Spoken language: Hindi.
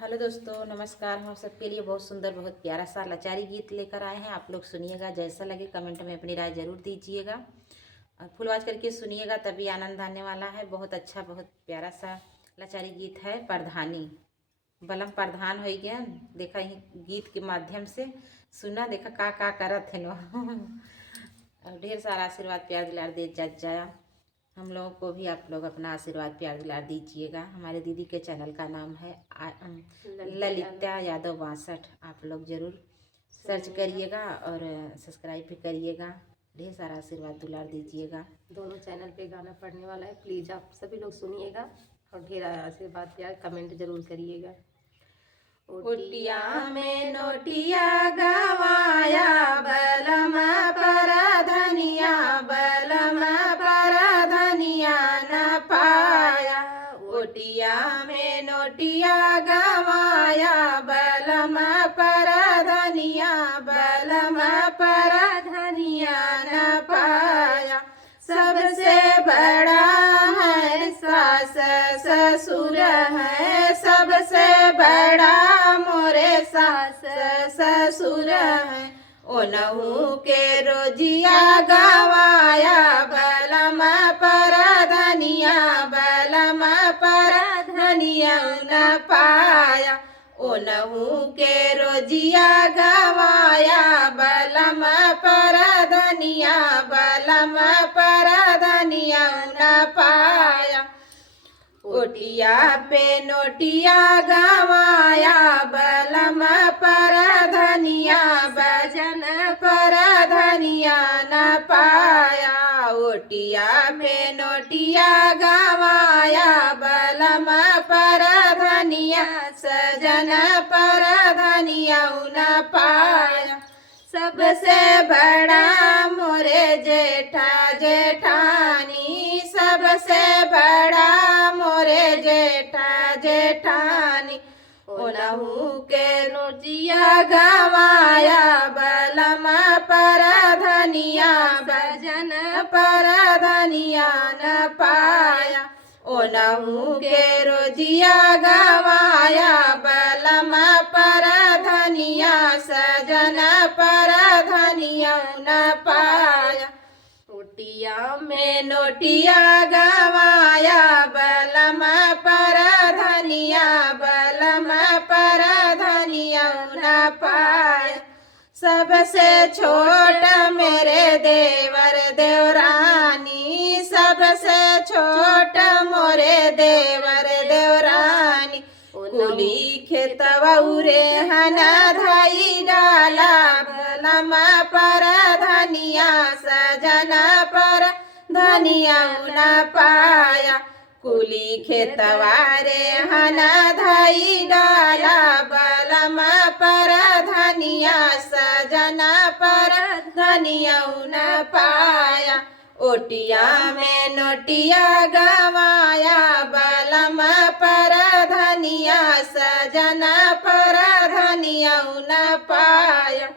हेलो दोस्तों, नमस्कार। हम सबके लिए बहुत सुंदर, बहुत प्यारा सा लाचारी गीत लेकर आए हैं। आप लोग सुनिएगा, जैसा लगे कमेंट में अपनी राय जरूर दीजिएगा और फुल आवाज करके सुनिएगा, तभी आनंद आने वाला है। बहुत अच्छा, बहुत प्यारा सा लाचारी गीत है। प्रधानी बलम प्रधान हो गया, देखा ही गीत के माध्यम से सुना, देखा का करत है नो और ढेर सारा आशीर्वाद प्यार दुलार दे जाया। हम लोगों को भी आप लोग अपना आशीर्वाद प्यार दुलार दीजिएगा। हमारे दीदी के चैनल का नाम है ललिता यादव 62। आप लोग ज़रूर सर्च करिएगा और सब्सक्राइब भी करिएगा। ढेर सारा आशीर्वाद दुलार दीजिएगा। दोनों चैनल पे गाना पढ़ने वाला है, प्लीज़ आप सभी लोग सुनिएगा और ढेर आशीर्वाद प्यार कमेंट जरूर करिएगा। ओटिया में नोटिया गवाया, बलम पर धनिया, बलम पर धनिया न पाया। ओटिया में नोटिया गवाया, बलम पर धनिया, बलम पर धनिया न पाया। सबसे बड़ा है सास ससुर है, सबसे बड़ा मोरे सास ससुर है। ओनहु के रोजिया गवाया, बलम पर धनिया, बलम पर धनिया न पाया। ओनहु के रोजिया गवाया, बलम पर धनिया, बलम पर धनिया न पाया। ओटिया पे नोटिया गवाया, बलम पर धनिया, बजन पर धनिया न पाया। ओटिया पे नोटिया गवाया, बलम पर धनिया, सजन पर धनिया न पाया। सबसे बड़ा मोरे जेठा जेठानी, सबसे बड़ा मोरे जेठा जेठानी। ओनहु के रोजिया गवाया, बलम पर धनिया, बजन पर धनिया न पाया। ओनहु के रोजिया गवाया, बलम पर धनिया, सजन पर धनिया न पाया। ओटिया में नोटिया गवाया, बलम पर धनिया, बलम पर धनिया न पाया। सबसे छोट मेरे देवर देवरानी, सबसे छोट मोरे देवर देवरानी। कुली खेतवा उरे हना धाई डाला, बलम पर धनिया, सजन पर धनिया न पाया। कुली खेतवा रे हना धाई डाला, बलम पर धनिया, सजन पर धनिया न पाया। ओटिया में नोटिया गवाया, बलम पर धनिया, सजन पर धनिया न पाया।